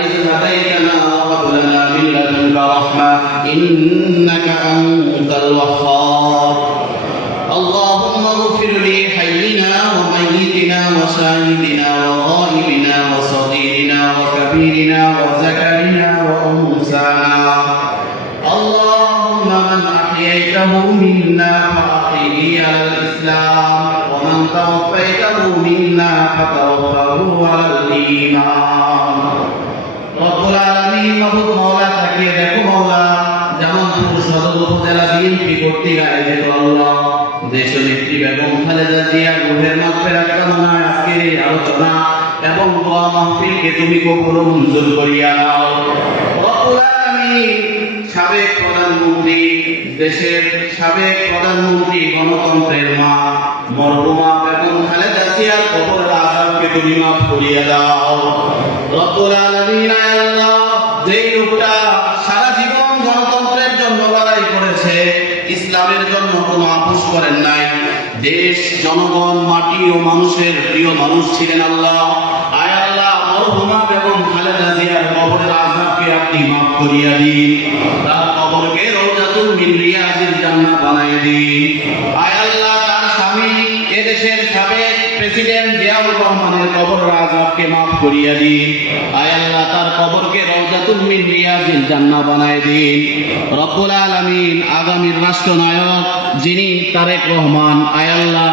إذ هديتنا وهب لنا من لدنك رحمة إنك أنت الوهاب اللهم اغفر لحينا وميتنا وشاهدنا وغائبنا وصغيرنا وكبيرنا وذكرنا وأنثانا اللهم من أحييته منا فأحيه على الإسلام ومن توفيته منا فتوفه على الإيمان رب العالمين মাবুদ মাওলা তাকিয়ে দেখো মাওলা জামালপুর সদর উপজেলা বিএনপি কর্তৃক আয়োজিত আল্লাহ দেশনেত্রী বেগম খালেদা জিয়া রুহের মাগফিরাত কামনায় আজকের এই আলোচনা এবং দোয়া মাহফিলকে তুমি কবুল ও মঞ্জুর করিয়া নাও রব্বুল আলামিন সাবেক প্রধানমন্ত্রী দেশের সাবেক প্রধানমন্ত্রী গণতন্ত্রের মা মরহুমা বেগম খালেদা জিয়ার কবরের আযাবকে তুমি মাফ করিয়া দাও রব্বুল আলামিন আল্লাহ যেই লোকটা সারা জীবন গণতন্ত্রের জন্য লড়াই করেছে ইসলামের জন্য কোনো আপোষ করেন নাই দেশ জনগণ মাটি ও মানুষের প্রিয় মানুষ ছিলেন আল্লাহ আয় আল্লাহ মরহুমা বেগম খালেদা জিয়ার কবরের আযাবকে আপনি মাফ করিয়া দিন তার কবরকে রওজাতুল মিন রিয়াজিল জান্নাহ বানায় দিন আয় আল্লাহ তার স্বামী এদেশের সাবেক প্রেসিডেন্ট জিয়াউর রহমানের কবরের আযাবকে মাফ করিয়া দিন আয় আল্লাহ তার কবরকে রওজাতুল মিন রিয়াজিল জান্নাহ বানায় দিন রব্বুল আলামিন আগামীর রাষ্ট্রনায়ক যিনি তারেক রহমান আয় আল্লাহ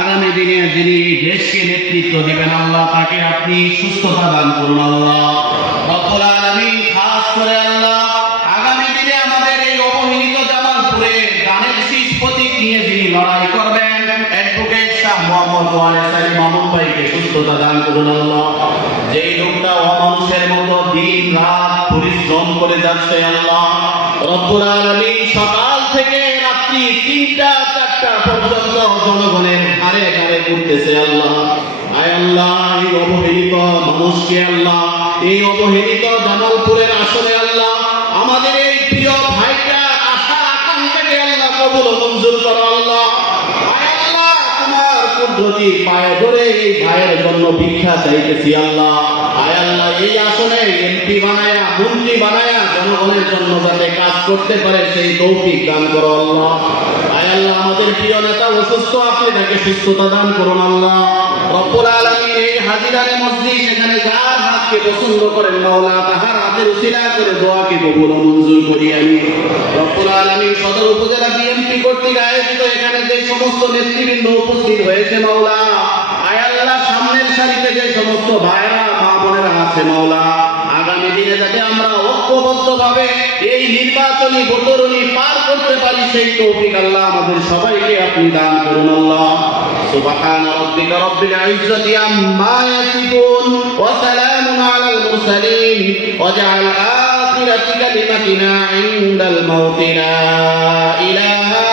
আগামী দিনে যিনি দেশকে নেতৃত্ব দিবেন আল্লাহ তাকে আপনি সুস্থতা দান করুন আল্লাহ রব্বুল আলামিন খাস করে আল্লাহ আগামী দিনে আমাদের এই অবহেলিত জামালপুরে গানের শীষ প্রতীক নিয়ে যিনি লড়াই করবেন অ্যাডভোকেট শাহ মোহাম্মদ ওয়ারেস আলী মামুন ভাইকে সুস্থতা দান করুন আল্লাহ যেই লোকটা অমানুষের মতো দিন রাত পরিশ্রম করে যাচ্ছে আল্লাহ রব্বুল আলামিন সকাল থেকে রাত্রি 3টা 4টা পর্যন্ত জনগণের ঘাড়ে ঘাড়ে ঘুরতেছে আল্লাহ আয় আল্লাহ এই অবহেলিত মানুষকে আল্লাহ এই অবহেলিত জামালপুরের আসলে আল্লাহ আমাদের এই প্রিয় ভাইটা আশা আকাঙ্ক্ষাকে আল্লাহ কবুল ও মঞ্জুর করো আল্লাহ আয় আল্লাহ তোমার কুদরতি পায়ে ধরে এই ভাইয়ের জন্য ভিক্ষা চাইতেছি আল্লাহ আয় আল্লাহ এই আসনে এমপি বানায়া মন্ত্রী বানায়া জনগণের জন্য যাতে কাজ করতে পারে সেই তৌফিক দান করো আল্লাহ আয় আল্লাহ আমাদের প্রিয় নেতা অসুস্থ আপনি তাকে সুস্থতা দান করুন আল্লাহ রব্বুল আলামিন এই হাজিরারে মসজিদ সেখানে যার হাতকে পছন্দ করেন মাওলা তাহার হাতের উসিলা করে দোয়াকে কবুল ও মঞ্জুর করিয়া নিন রব্বুল আলামিন সদর উপজেলা বিএনপি কর্তৃক আয়োজিত এখানে যে সমস্ত নেতৃবৃন্দ উপস্থিত হয়েছে মাওলা আয় আল্লাহ সামনের সারিতে যে সমস্ত ভাইরা মা বোনেরা আছে মাওলা আগামী দিনে যাতে আমরা ঐক্যবদ্ধভাবে এই নির্বাচনী বতরণী পার করতে পারি সেই তৌফিক আল্লাহ আমাদের সবাইকে আপনি দান করুন আল্লাহ সুবহান রাব্বিকা রাব্বিল ইজ্জাতি আম্মা ইয়াসিফুন ওয়া সালামুন আলাল মুরসালিন ওয়াজআল আখিরাতি কালিমাতিনা ইনদাল মাউতি লা ইলাহা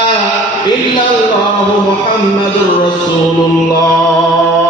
ইল্লাল্লাহু মুহাম্মাদুর রাসূলুল্লাহ